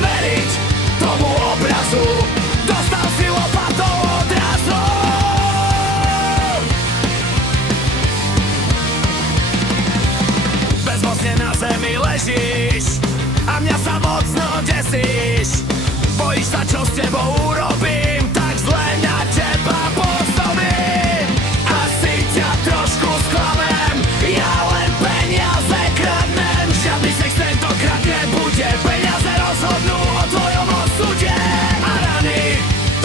veriť tomu obrazu, dostal si lopatou odrazu. Bezmocne na zemi ležíš a mňa sa mocno desíš. Bojíš sa, čo s tebou urobím, tak zle na teba pôsobím. Asi ťa trošku sklamem, ja len peniaze kradnem. Žiadny sex tentokrát nebude, peniaze rozhodnú o tvojom osude. A rany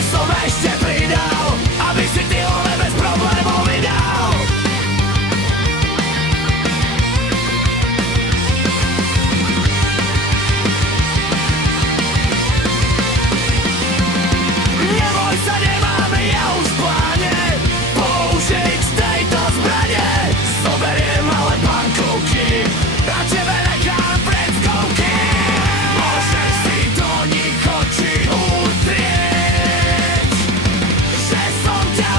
som ešte pridal, aby si ty one bez problémov vydal. Neboj sa, nemáme ja už v pláne použiť tejto zbrane. Zoberiem ale bankovky a tebe nechám vreckovky. Môžeš si do nich oči utrieť, že som ťa